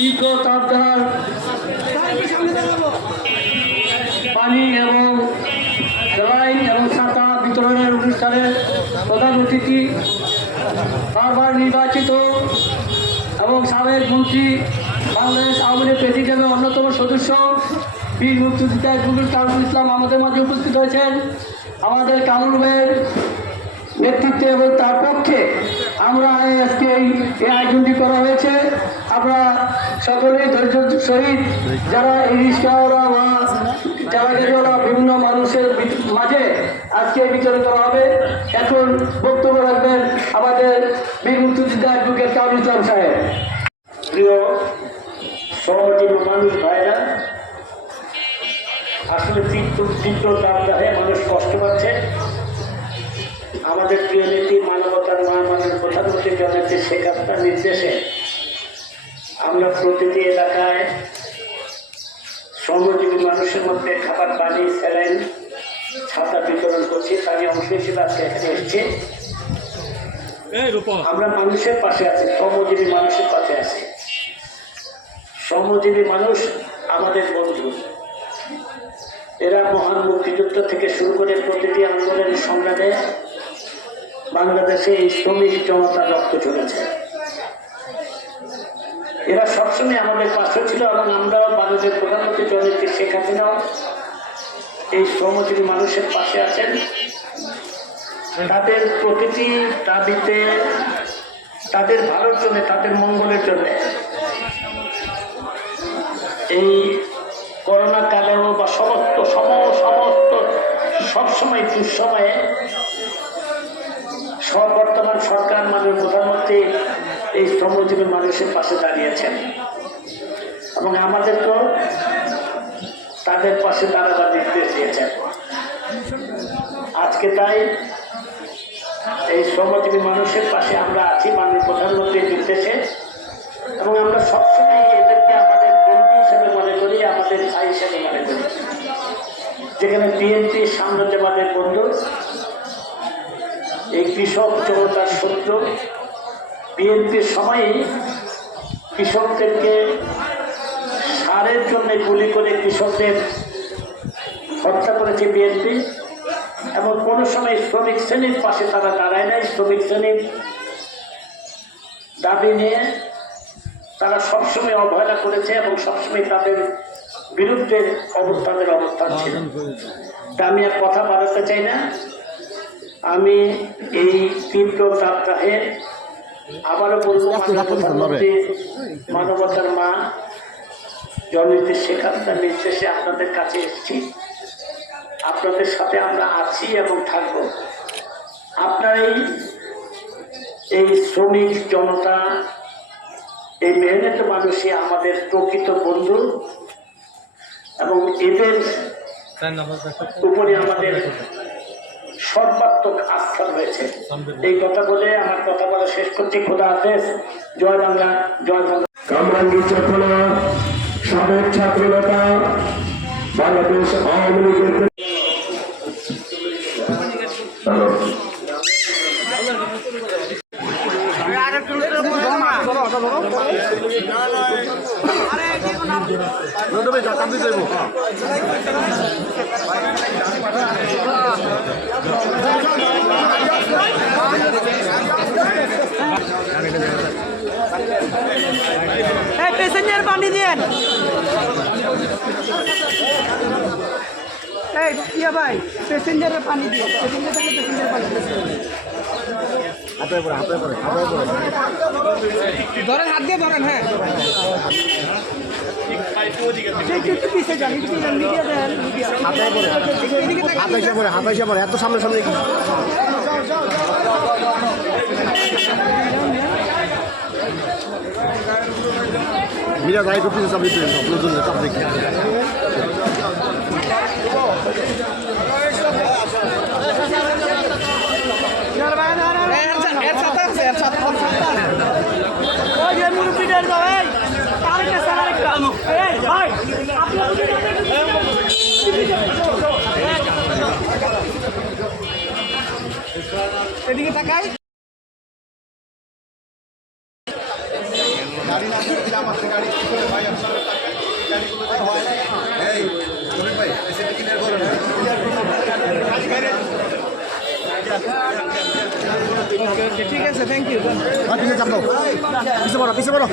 তীব্র তাপদার পানি এবং স্যালাইন এবং ছাতা বিতরণের অনুষ্ঠানের প্রধান অতিথি বারবার নির্বাচিত এবং সাবেক মন্ত্রী বাংলাদেশ আওয়ামী লীগ প্রেসিডেন্টের অন্যতম সদস্য বীর মুক্তিযোদ্ধা অ্যাডভোকেট কামরুল ইসলাম আমাদের মাঝে উপস্থিত হয়েছেন। আমাদের কামরুল ভাইয়ের নেতৃত্বে এবং তার পক্ষে আমরা আজকে এই আয়োজনটি করা হয়েছে। আমরা সকলেই ধৈর্য সহিত যারা এই রিক্সাওয়ালা বা চালাগাড়িওয়ালা বিভিন্ন মানুষের মাঝে আজকে বিতরণ করা হবে। এখন বক্তব্য রাখবেন আমাদের বীর মুক্তিযোদ্ধা অ্যাডভোকেট কামরুল ইসলাম সাহেব। প্রিয় সহজীবী মানুষ ভাইরা, আসলে তীব্র তাপদাহে মানুষ কষ্ট পাচ্ছে। আমাদের প্রিয় নীতি মানবতার মাননীয় প্রধানমন্ত্রী জননেত্রী শেখ হাসিনার নির্দেশে আমরা প্রতিটি এলাকায় শ্রমজীবী মানুষের মধ্যে খাবার, পানি, স্যালাইন, ছাতা বিতরণ করছি। তারই অংশ হিসেবে আজকে এখানে এসেছি। আমরা মানুষের পাশে আছি, শ্রমজীবী মানুষের পাশে আছি। শ্রমজীবী মানুষ আমাদের বন্ধু। এরা মহান মুক্তিযুদ্ধ থেকে শুরু করে প্রতিটি আন্দোলনের সংগ্রামে বাংলাদেশে এই শ্রমিক জনতার রক্ত চলেছে। এরা সবসময় আমাদের পাশে ছিল এবং আমরা বাংলাদেশের প্রধানমন্ত্রী জননেত্রী শেখ হাসিনাও এই শ্রমজীবী মানুষের পাশে আছেন। তাদের প্রতিটি দাবিতে, তাদের ভালোর জন্য, তাদের মঙ্গলের জন্য এই করোনা কালেও বা সমস্ত সবসময় দুঃসময়ে বর্তমান সরকার মাননীয় প্রধানমন্ত্রী এই শ্রমজীবী মানুষের পাশে দাঁড়িয়েছেন এবং আমাদেরকেও তাদের পাশে দাঁড়াবার নির্দেশ দিয়েছেন। আজকে তাই এই শ্রমজীবী মানুষের পাশে আমরা আছি মাননীয় প্রধানমন্ত্রীর নির্দেশে, এবং আমরা সবসময় এদেরকে আমাদের বন্ধু হিসেবে মনে করি, আমাদের ভাই হিসেবে মনে করি। যেখানে বিএনপি সাম্রাজ্যবাদের বন্ধু, এই কৃষক জনতার শত্রু। বিএনপির সময়ই কৃষকদেরকে সারের জন্য গুলি করে কৃষকদের হত্যা করেছে বিএনপি, এবং কোনো সময় শ্রমিক শ্রেণীর পাশে তারা দাঁড়ায় নাই। শ্রমিক শ্রেণীর দাবি নিয়ে তারা সবসময় অবহেলা করেছে এবং সবসময় তাদের বিরুদ্ধে অবস্থান ছিল। তা আমি আর কথা বাড়াতে চাই না। আমি এই তীব্র তাপদাহে আবারও বলবো, মানবতার মা জননেত্রী শেখ হাসিনার নির্দেশে আপনাদের কাছে এসেছি। আপনাদের সাথে আমরা আছি এবং থাকব। আপনারাই এই শ্রমিক জনতা, এই মেহনতি মানুষই আমাদের প্রকৃত বন্ধু, এবং এদের উপরে আমাদের সর্বাত্মক আস্থা রয়েছে। এই কথা বলে আমার কথা বলা শেষ করছি। খোদা হাফেজ। জয় বাংলা, জয় বাংলা। কামরাঙ্গীর চেতনা, সাবেক ছাত্রনেতা, বাংলাদেশ আওয়ামী লীগের প্যাসেঞ্জার পানি দেন। এই ইয়া ভাই, প্যাসেঞ্জারের পানি দিয়ে, প্যাসেঞ্জার থেকে প্যাসেঞ্জার পানি হাতে পড়ে ধরেন, হাত দিয়ে ধরেন। হ্যাঁ, একটু পিছিয়ে যান, মিডিয়া দেন, হাতাইশে পড়ে এত সামনে সামনে মিরা যাই করতে চাপ দিতে চাপ দেখি। এদিকে তাকাই। ঠিক আছে, থ্যাংক ইউ। পিছিয়ে পড়ো, পিছিয়ে পড়ো।